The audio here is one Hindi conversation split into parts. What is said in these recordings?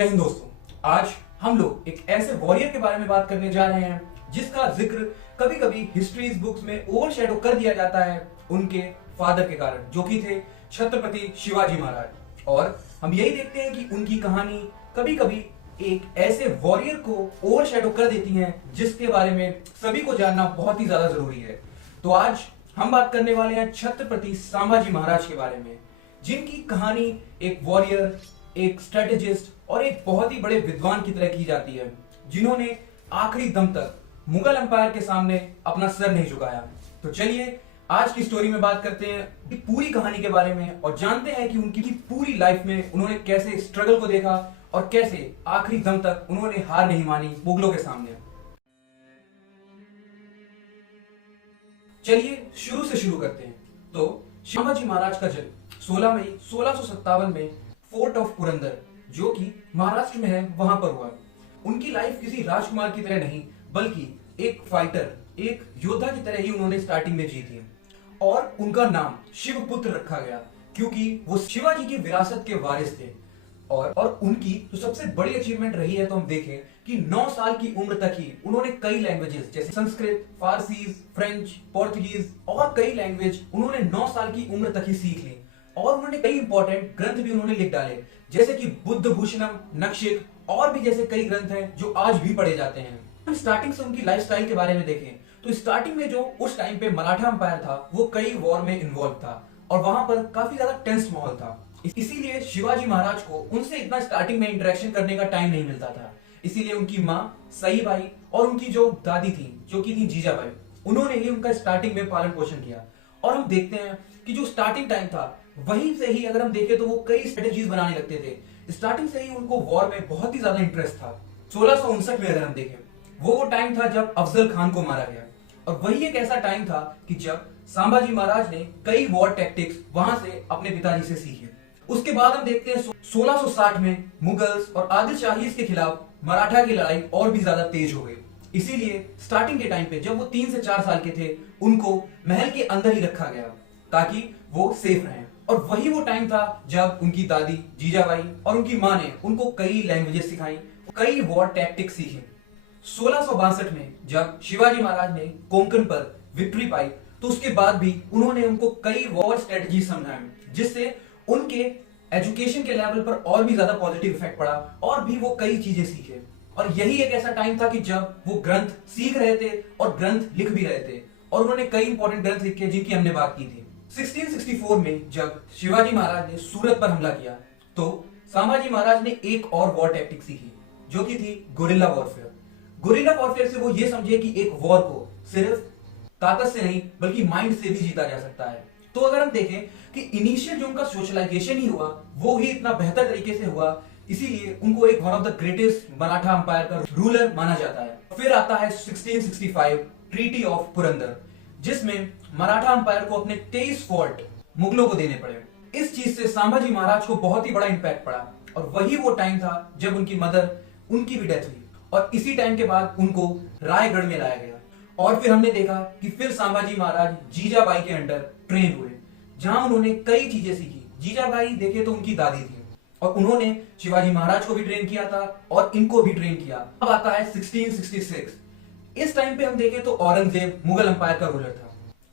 जय हिंद दोस्तों। आज हम लोग एक ऐसे वॉरियर के बारे में बात करने जा रहे हैं जिसका जिक्र कभी कभी हिस्ट्रीज बुक्स में ओवरशैडो कर दिया जाता है उनके फादर के कारण, जो कि थे छत्रपति शिवाजी महाराज। और हम यही देखते हैं कि उनकी कहानी कभी कभी एक ऐसे वॉरियर को ओवरशैडो कर देती है जिसके बारे में सभी को जानना बहुत ही ज्यादा जरूरी है। तो आज हम बात करने वाले हैं छत्रपति संभाजी महाराज के बारे में, जिनकी कहानी एक वॉरियर, एक स्ट्रेटेजिस्ट और एक बहुत ही बड़े विद्वान की तरह की जाती है, जिन्होंने आखिरी दम तक मुगल एम्पायर के सामने अपना सर नहीं झुकाया। तो चलिए आज की स्टोरी में बात करते हैं पूरी कहानी के बारे में और जानते हैं कि उनकी पूरी लाइफ में उन्होंने कैसे स्ट्रगल को देखा और कैसे आखिरी दम तक उन्होंने हार नहीं मानी मुगलों के सामने। चलिए शुरू से शुरू करते हैं। तो संभाजी महाराज का जन्म 16 मई 1657 में फोर्ट ऑफ पुरंदर, जो कि महाराष्ट्र में है, वहां पर हुआ। उनकी लाइफ किसी राजकुमार की तरह नहीं बल्कि एक फाइटर, एक योद्धा की तरह ही उन्होंने स्टार्टिंग में जी थी। और उनका नाम शिवपुत्र रखा गया क्योंकि वो शिवाजी की विरासत के वारिस थे। और उनकी जो सबसे बड़ी अचीवमेंट रही है तो हम देखें कि 9 साल की उम्र तक ही उन्होंने कई लैंग्वेजेस जैसे संस्कृत, फारसी, फ्रेंच, पोर्तुगीज और कई लैंग्वेज उन्होंने 9 साल की उम्र तक ही सीख ली। और उन्होंने कई इंपॉर्टेंट ग्रंथ भी उन्होंने लिख डाले, जैसे कि बुद्ध भूषणम, नक्शिक और भी जैसे कई ग्रंथ हैं जो आज भी पढ़े जाते हैं। हम स्टार्टिंग से उनकी लाइफस्टाइल के बारे में देखें तो स्टार्टिंग में जो उस टाइम पे मराठा अंपायर था वो कई वॉर में इन्वॉल्व था और वहां पर काफी ज्यादा टेंस माहौल था। इसीलिए शिवाजी महाराज को उनसे इतना स्टार्टिंग में इंटरेक्शन करने का टाइम नहीं मिलता था। इसीलिए उनकी माँ सईबाई और उनकी जो दादी थी जो कि थी जीजाबाई, उन्होंने ही उनका स्टार्टिंग में पालन पोषण किया। और हम देखते हैं कि जो स्टार्टिंग टाइम था वहीं से ही अगर हम देखें तो वो कई स्ट्रेटेजीज बनाने लगते थे। स्टार्टिंग से ही उनको वॉर में बहुत ही ज्यादा इंटरेस्ट था। 1659 में अगर हम देखें वो टाइम था जब अफजल खान को मारा गया। और वही एक ऐसा टाइम था कि जब संभाजी महाराज ने कई वॉर टैक्टिक्स वहां से अपने पिताजी से सीखे। उसके बाद हम देखते हैं 1660 में मुगल्स और आदिल शाहीज के खिलाफ मराठा की लड़ाई और भी ज्यादा तेज हो गई। इसीलिए स्टार्टिंग के टाइम पे जब वो 3 से 4 साल के थे उनको महल के अंदर ही रखा गया ताकि वो सेफ रहें। और वही वो टाइम था जब उनकी दादी जीजाबाई और उनकी माँ ने उनको कई लैंग्वेजेस सिखाई, कई वॉर टैक्टिक्स सीखे। 1662 में जब शिवाजी महाराज ने कोंकण पर विक्ट्री पाई तो उसके बाद भी उन्होंने उनको कई वॉर स्ट्रेटजी समझाए, जिससे उनके एजुकेशन के लेवल पर और भी ज्यादा पॉजिटिव इफेक्ट पड़ा और भी वो कई चीजें सीखे। और यही एक ऐसा टाइम था कि जब वो ग्रंथ सीख रहे थे और ग्रंथ लिख भी रहे थे और उन्होंने कई इंपॉर्टेंट ग्रंथ लिखे जिनकी हमने बात की थी। 1664 में जब शिवाजी महाराज ने सूरत पर हमला किया तो संभाजी महाराज ने एक और वॉर टैक्टिक सीखी जो कि थी गुरिल्ला वॉरफेयर। गुरिल्ला वॉरफेयर से वो ये समझे कि एक वॉर को सिर्फ ताकत से नहीं बल्कि माइंड से भी जीता जा सकता है। तो अगर हम देखें कि इनिशियल जो उनका सोशलाइजेशन ही हुआ वो ही इतना बेहतर तरीके से हुआ, इसीलिए उनको एक one of the greatest Maratha umpire का रूलर माना जाता है। फिर आता है 1665 ट्रीटी ऑफ पुरंदर, जिसमें मराठा अंपायर को अपने 23 फोर्ट मुगलों को देने पड़े। इस चीज से संभाजी महाराज को बहुत ही बड़ा इंपैक्ट पड़ा और वही वो टाइम था जब उनकी मदर, उनकी भी डेथ हुई। और इसी टाइम के बाद उनको रायगढ़ में लाया गया। और फिर हमने देखा कि फिर संभाजी महाराज जीजाबाई के अंडर ट्रेन हुए, जहां उन्होंने कई चीजें सीखी। जीजाबाई देखे तो उनकी दादी थी और उन्होंने शिवाजी महाराज को भी ट्रेन किया था और इनको भी ट्रेन किया। अब आता है 1666। इस टाइम पे हम देखें तो औरंगजेब मुगल एम्पायर का रूलर था।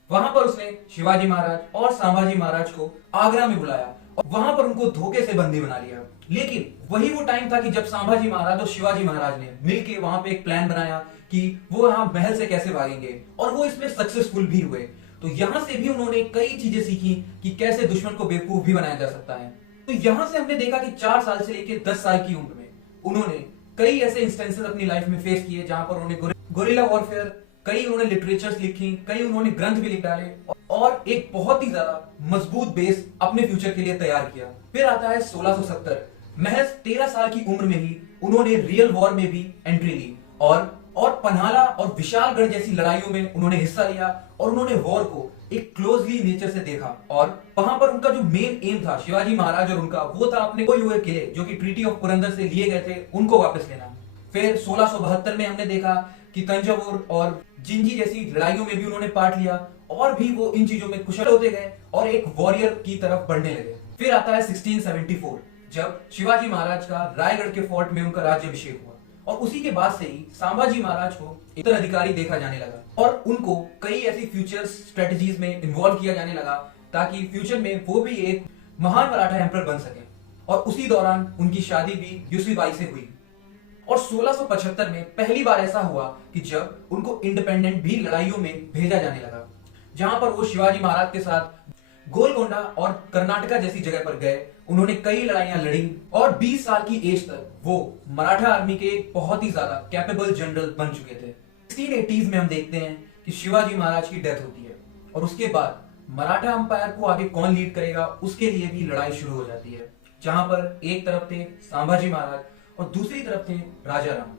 वहां पर उसने शिवाजी महाराज और संभाजी महाराज को आगरा में बुलाया और वहां पर उनको धोखे से बंदी बना लिया। लेकिन वही वो टाइम था कि जब संभाजी महाराज और शिवाजी महाराज ने मिलकर वहां पे एक प्लान बनाया कि वो यहाँ महल से कैसे भागेंगे और वो इसमें सक्सेसफुल भी हुए। तो यहाँ से भी उन्होंने कई चीजें सीखी कि कैसे दुश्मन को बेवकूफ भी बनाया जा सकता है। तो यहाँ से हमने देखा कि 4 साल से लेकर 10 साल की उम्र में उन्होंने कई ऐसे इंस्टेंसेस अपनी लाइफ में फेस किए जहां पर उन्होंने गुरिल्ला वॉरफेयर, कई उन्होंने लिटरेचर्स लिखी, कई उन्होंने ग्रंथ भी लिख डाले और एक बहुत ही ज्यादा मजबूत बेस अपने फ्यूचर के लिए तैयार किया। फिर आता है 1670। महज 13 साल की उम्र में ही उन्होंने रियल वॉर में भी एंट्री ली और पन्हाला और विशालगढ़ जैसी लड़ाइयों में उन्होंने हिस्सा लिया और उन्होंने वॉर को एक क्लोजली नेचर से देखा। और वहां पर उनका जो मेन एम था शिवाजी महाराज और उनका, वो था अपने खोए हुए किले जो कि ट्रीटी ऑफ पुरंदर से लिए गए थे उनको वापस लेना। फिर 1672 में हमने देखा कि तंजावुर और जिंजी जैसी लड़ाइयों में भी उन्होंने पार्ट लिया और भी वो इन चीजों में कुशल होते गए और एक वॉरियर की तरफ बढ़ने लगे। फिर आता है 1674 जब शिवाजी महाराज का रायगढ़ के फोर्ट में उनका राज्याभिषेक हुआ, और उसी के बाद से ही संभाजी महाराज को उत्तराधिकारी देखा जाने लगा और उनको कई ऐसी फ्यूचर स्ट्रेटजीज में इन्वॉल्व किया जाने लगा ताकि फ्यूचर में वो भी एक महान मराठा एम्परर बन सके। और उसी दौरान उनकी शादी भी यूसुफबाई से हुई। और 1675 में पहली बार ऐसा हुआ कि जब उनको इंडिपेंडेंट भी लड़ाइयों में भेजा जाने लगा, जहां पर वो शिवाजी महाराज के साथ गोलकोंडा और कर्नाटका जैसी जगह पर गए। उन्होंने कई लड़ाइयां लड़ी और 20 साल की एज तक वो मराठा आर्मी के एक बहुत ही ज्यादा कैपेबल जनरल बन चुके थे। 1680s में हम देखते हैं कि शिवाजी महाराज की डेथ होती है और उसके बाद मराठा अंपायर को आगे कौन लीड करेगा उसके लिए भी लड़ाई शुरू हो जाती है, जहां पर एक तरफ थे संभाजी महाराज और दूसरी तरफ थे राजा राम,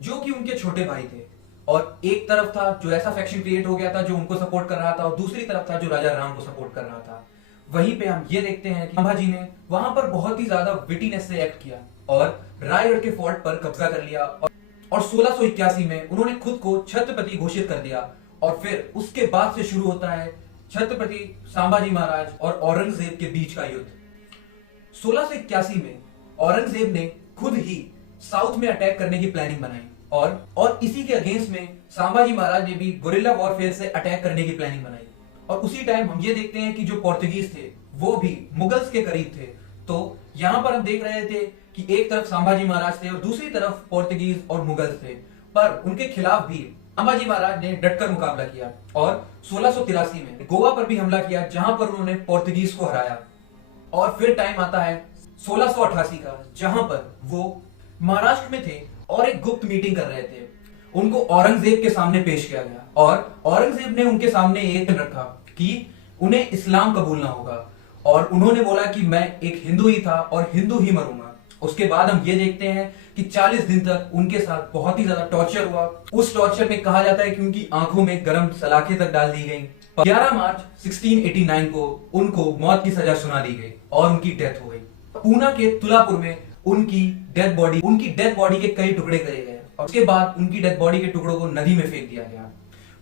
जो कि उनके छोटे भाई थे। और एक तरफ था जो ऐसा फैक्शन क्रिएट हो गया था जो उनको सपोर्ट कर रहा था, और दूसरी तरफ था जो राजा राम को सपोर्ट कर रहा था। वहीं पे हम ये देखते हैं कि संभाजी ने वहां पर बहुत ही ज्यादा विटीनेस से एक्ट किया और रायगढ़ के फोर्ट पर कब्जा कर लिया। और 1681 में उन्होंने खुद को छत्रपति घोषित कर दिया। और फिर उसके बाद से शुरू होता है छत्रपति संभाजी महाराज और औरंगजेब के बीच का युद्ध। 1681 में औरंगजेब ने खुद ही साउथ में अटैक करने की प्लानिंग बनाई और इसी के अगेंस्ट में संभाजी महाराज ने भी गुरिल्ला वॉरफेयर से अटैक करने की प्लानिंग बनाई। और उसी टाइम हम ये देखते हैं कि जो पोर्तुगीज थे वो भी मुगल्स के करीब थे। तो यहां पर हम देख रहे थे कि एक तरफ संभाजी महाराज थे और दूसरी तरफ पोर्तुगीज और मुगल्स थे, पर उनके खिलाफ भी संभाजी महाराज ने डटकर मुकाबला किया और 1683 में गोवा पर भी हमला किया, जहां पर उन्होंने पोर्तुगीज को हराया। और फिर टाइम आता है 1688 का, जहां पर वो महाराष्ट्र में थे और एक गुप्त मीटिंग कर रहे थे। उनको औरंगजेब के सामने पेश किया गया और औरंगजेब ने उनके सामने एक रखा कि उन्हें इस्लाम कबूलना होगा, और उन्होंने बोला कि मैं एक हिंदू ही था और हिंदू ही मरूंगा। उसके बाद हम ये देखते हैं कि 40 दिन तक उनके साथ बहुत ही ज्यादा टॉर्चर हुआ। उस टॉर्चर में कहा जाता है कि उनकी आंखों में गर्म सलाखें तक डाल दी गई। 11 मार्च 1689 को उनको मौत की सजा सुना दी गई और उनकी डेथ हो गई। पूना के तुलापुर में उनकी डेड बॉडी के कई टुकड़े करे गए और उसके बाद उनकी डेड बॉडी के टुकड़ों को नदी में फेंक दिया गया।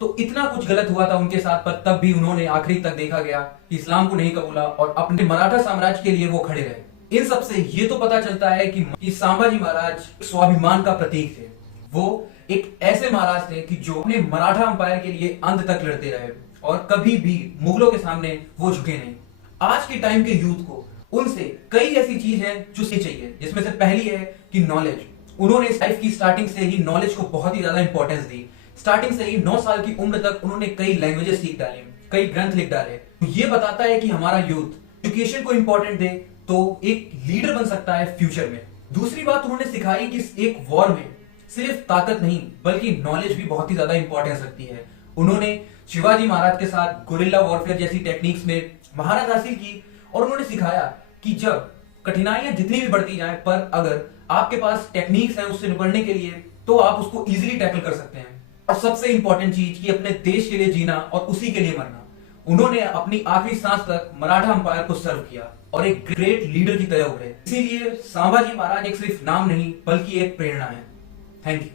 तो इतना कुछ गलत हुआ था उनके साथ, पर तब भी उन्होंने आखिरी तक देखा गया कि इस्लाम को नहीं कबूला और अपने मराठा साम्राज्य के लिए वो खड़े रहे। इन सब से ये तो पता चलता है कि संभाजी महाराज स्वाभिमान का प्रतीक थे। वो एक ऐसे महाराज थे कि जो अपने मराठा अंपायर के लिए अंत तक लड़ते रहे और कभी भी मुगलों के सामने वो झुके नहीं। आज के टाइम के यूथ को उनसे कई ऐसी चीज है जो सीखनी चाहिए, जिसमें से पहली है कि नॉलेज। उन्होंने इस लाइफ की स्टार्टिंग से ही नॉलेज को बहुत ही ज्यादा इंपॉर्टेंस दी। स्टार्टिंग से ही 9 साल की उम्र तक उन्होंने कई लैंग्वेजेस सीख डाली, कई ग्रंथ लिख डाले। तो ये बताता है कि हमारा यूथ एजुकेशन को इंपॉर्टेंट दे तो एक लीडर बन सकता है फ्यूचर में। दूसरी बात उन्होंने सिखाई कि एक वॉर में सिर्फ ताकत नहीं बल्कि नॉलेज भी बहुत ही ज्यादा इंपॉर्टेंस रखती है। उन्होंने शिवाजी महाराज के साथ गुरिल्ला वॉरफेयर जैसी टेक्निक्स में महारत हासिल की और उन्होंने सिखाया कि जब कठिनाइयां जितनी भी बढ़ती जाएं, पर अगर आपके पास टेक्निक्स हैं उससे निपटने के लिए, तो आप उसको इजीली टैकल कर सकते हैं। और सबसे इंपॉर्टेंट चीज कि अपने देश के लिए जीना और उसी के लिए मरना। उन्होंने अपनी आखिरी सांस तक मराठा अंपायर को सर्व किया और एक ग्रेट लीडर की तरह उभरे। इसीलिए संभाजी महाराज एक सिर्फ नाम नहीं बल्कि एक प्रेरणा है। Thank you.